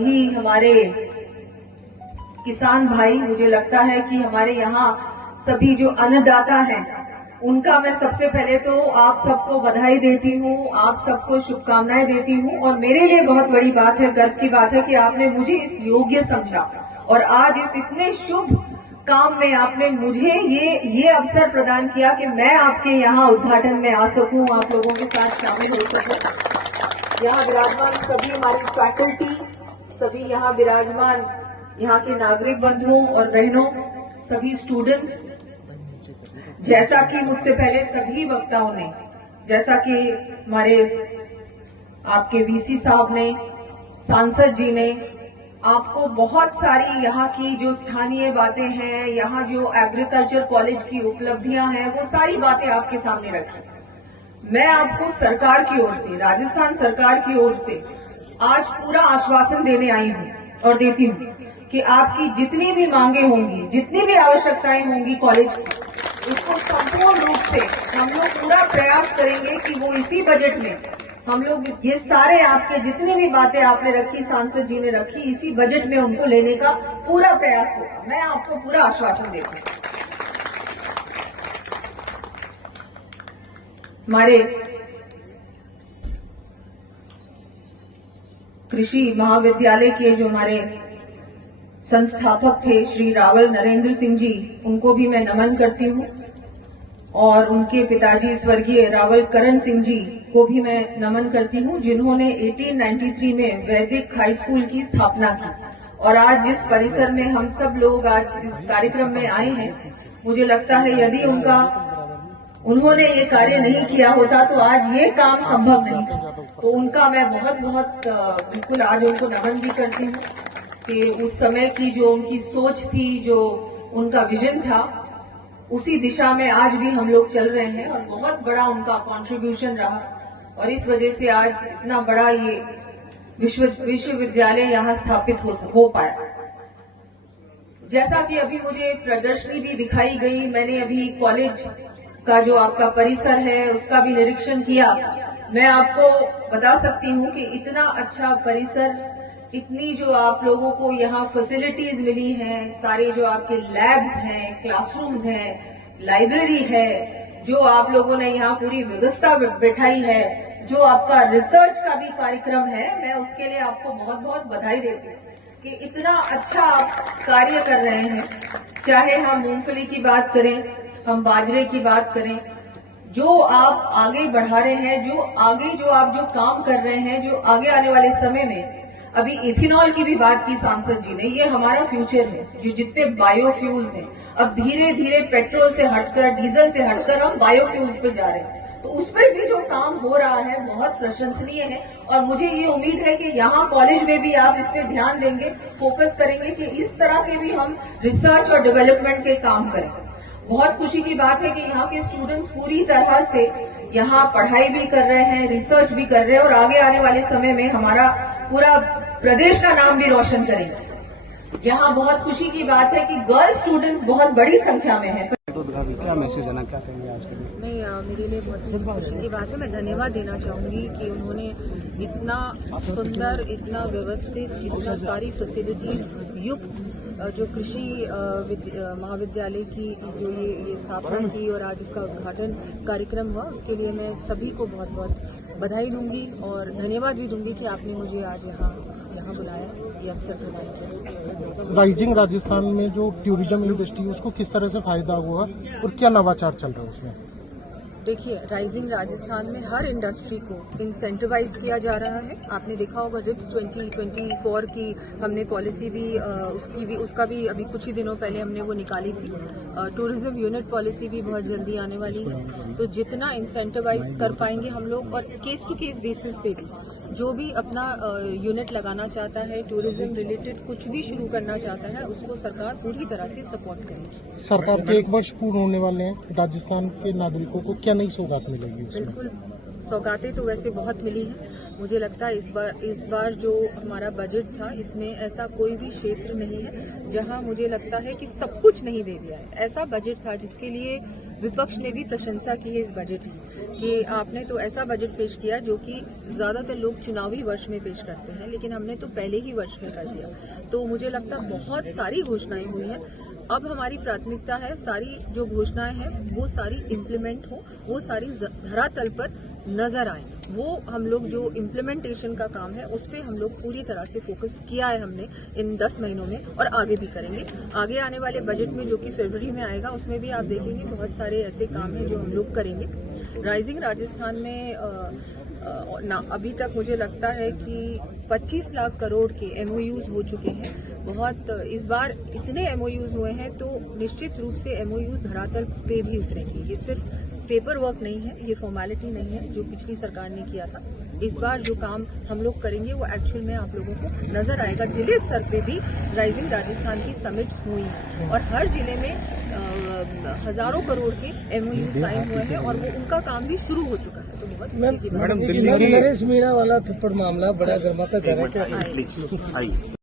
ही हमारे किसान भाई, मुझे लगता है कि हमारे यहाँ सभी जो अन्नदाता हैं उनका मैं सबसे पहले तो आप सबको बधाई देती हूँ, आप सबको शुभकामनाएं देती हूँ। और मेरे लिए बहुत बड़ी बात है, गर्व की बात है कि आपने मुझे इस योग्य समझा और आज इस इतने शुभ काम में आपने मुझे ये अवसर प्रदान किया कि मैं आपके यहाँ उद्घाटन में आ सकूं, आप लोगों के साथ शामिल हो सकूं। यहाँ विराजमान सभी हमारी फैकल्टी, सभी यहाँ विराजमान यहाँ के नागरिक बंधुओं और बहनों, सभी स्टूडेंट्स, जैसा कि मुझसे पहले सभी वक्ताओं ने, जैसा कि हमारे आपके वीसी साहब ने, सांसद जी ने आपको बहुत सारी यहाँ की जो स्थानीय बातें हैं, यहाँ जो एग्रीकल्चर कॉलेज की उपलब्धियां हैं, वो सारी बातें आपके सामने रखी। मैं आपको सरकार की ओर से, राजस्थान सरकार की ओर से आज पूरा आश्वासन देने आई हूँ और देती हूँ कि आपकी जितनी भी मांगे होंगी, जितनी भी आवश्यकताएं होंगी कॉलेज की, उसको संपूर्ण रूप से हम लोग पूरा प्रयास करेंगे कि वो इसी बजट में हम लोग ये सारे आपके जितनी भी बातें आपने रखी, सांसद जी ने रखी, इसी बजट में उनको लेने का पूरा प्रयास होगा। मैं आपको पूरा आश्वासन देती हूँ। हमारे कृषि महाविद्यालय के जो हमारे संस्थापक थे श्री रावल नरेंद्र सिंह जी, उनको भी मैं नमन करती हूँ और उनके पिताजी स्वर्गीय रावल करण सिंह जी को भी मैं नमन करती हूँ, जिन्होंने 1893 में वैदिक हाई स्कूल की स्थापना की। और आज जिस परिसर में हम सब लोग आज इस कार्यक्रम में आए हैं, मुझे लगता है यदि उन्होंने ये कार्य नहीं किया होता तो आज ये काम संभव नहीं। तो उनका मैं बहुत बिल्कुल आज उनको नमन भी करती हूँ कि उस समय की जो उनकी सोच थी, जो उनका विजन था, उसी दिशा में आज भी हम लोग चल रहे हैं और बहुत बड़ा उनका कंट्रीब्यूशन रहा और इस वजह से आज इतना बड़ा ये विश्वविद्यालय यहाँ स्थापित हो पाया। जैसा कि अभी मुझे प्रदर्शनी भी दिखाई गई, मैंने अभी कॉलेज का जो आपका परिसर है उसका भी निरीक्षण किया। मैं आपको बता सकती हूँ कि इतना अच्छा परिसर, इतनी जो आप लोगों को यहाँ फैसिलिटीज मिली हैं, सारे जो आपके लैब्स हैं, क्लासरूम्स हैं, लाइब्रेरी है, जो आप लोगों ने यहाँ पूरी व्यवस्था बैठाई है, जो आपका रिसर्च का भी कार्यक्रम है, मैं उसके लिए आपको बहुत बधाई देती हूँ कि इतना अच्छा आप कार्य कर रहे हैं। चाहे हम मूंगफली की बात करें, हम बाजरे की बात करें, जो आप आगे बढ़ा रहे हैं, जो आप काम कर रहे हैं, जो आगे आने वाले समय में, अभी इथेनॉल की भी बात की सांसद जी ने, ये हमारा फ्यूचर है। जो जितने बायोफ्यूल्स हैं, अब धीरे धीरे पेट्रोल से हटकर, डीजल से हटकर हम बायोफ्यूल्स पे जा रहे हैं, तो उस पर भी जो काम हो रहा है बहुत प्रशंसनीय है। और मुझे ये उम्मीद है कि यहाँ कॉलेज में भी आप इस पे ध्यान देंगे, फोकस करेंगे कि इस तरह के भी हम रिसर्च और डेवलपमेंट के काम करें। बहुत खुशी की बात है कि यहाँ के स्टूडेंट्स पूरी तरह से यहाँ पढ़ाई भी कर रहे हैं, रिसर्च भी कर रहे हैं और आगे आने वाले समय में हमारा पूरा प्रदेश का नाम भी रोशन करेंगे। यहाँ बहुत खुशी की बात है कि गर्ल्स स्टूडेंट्स बहुत बड़ी संख्या में है। क्या मैसेज देना, क्या कहेंगे आज के लिए? नहीं, मेरे लिए बहुत खुशी की बात है। मैं धन्यवाद देना चाहूँगी कि उन्होंने इतना सुंदर, इतना व्यवस्थित, इतना सारी फैसिलिटीज युक्त जो कृषि महाविद्यालय की जो ये स्थापना की और आज इसका उद्घाटन कार्यक्रम हुआ, उसके लिए मैं सभी को बहुत बधाई दूंगी और धन्यवाद भी दूंगी कि आपने मुझे आज यहाँ बुलाया, ये अवसर प्रदान किया। राइजिंग राजस्थान में जो टूरिज्म इंडस्ट्री है उसको किस तरह से फायदा हुआ और क्या नवाचार चल रहा है उसमें? देखिए, राइजिंग राजस्थान में हर इंडस्ट्री को इंसेंटिवाइज किया जा रहा है। आपने देखा होगा रिप्स 2024 की हमने पॉलिसी भी उसका भी अभी कुछ ही दिनों पहले हमने वो निकाली थी। टूरिज्म यूनिट पॉलिसी भी बहुत जल्दी आने वाली है। तो जितना इंसेंटिवाइज कर पाएंगे हम लोग, और केस टू केस बेसिस पे भी जो भी अपना यूनिट लगाना चाहता है, टूरिज्म रिलेटेड कुछ भी शुरू करना चाहता है, उसको सरकार पूरी तरह से सपोर्ट करेगी। सरकार के 1 वर्ष पूर्ण होने वाले हैं, राजस्थान के नागरिकों को क्या नई सौगात मिलेगी उसमें? बिल्कुल, सौगातें तो वैसे बहुत मिली हैं। मुझे लगता है इस बार जो हमारा बजट था, इसमें ऐसा कोई भी क्षेत्र नहीं है जहां मुझे लगता है कि सब कुछ नहीं दे दिया है। ऐसा बजट था जिसके लिए विपक्ष ने भी प्रशंसा की है इस बजट की कि आपने तो ऐसा बजट पेश किया जो कि ज्यादातर लोग चुनावी वर्ष में पेश करते हैं, लेकिन हमने तो पहले ही वर्ष में कर दिया। तो मुझे लगता है बहुत सारी घोषणाएं हुई हैं। अब हमारी प्राथमिकता है सारी जो घोषणाएं हैं वो सारी इम्प्लीमेंट हो, वो सारी धरातल पर नजर आए। वो हम लोग जो इम्प्लीमेंटेशन का काम है उस पर हम लोग पूरी तरह से फोकस किया है हमने इन 10 महीनों में, और आगे भी करेंगे। आगे आने वाले बजट में जो कि फरवरी में आएगा उसमें भी आप देखेंगे बहुत सारे ऐसे काम हैं जो हम लोग करेंगे। राइजिंग राजस्थान में अभी तक मुझे लगता है कि 25 लाख करोड़ के एमओयूज हो चुके हैं। बहुत इस बार इतने एमओयूज हुए हैं तो निश्चित रूप से एमओयूज धरातल पे भी उतरेंगे। ये सिर्फ पेपर वर्क नहीं है, ये फॉर्मेलिटी नहीं है जो पिछली सरकार ने किया था। इस बार जो काम हम लोग करेंगे वो एक्चुअल में आप लोगों को नजर आएगा। जिले स्तर पे भी राइजिंग राजस्थान की समिट्स हुई हैं और हर जिले में हजारों करोड़ के एमओयू साइन हुए हैं और वो उनका काम भी शुरू हो चुका है। तो बहुत खुशी की बात है। मैडम, दिल्ली की नरेश मीणा वाला थप्पड़ मामला बड़ा गर्मा का जा रहा है क्या?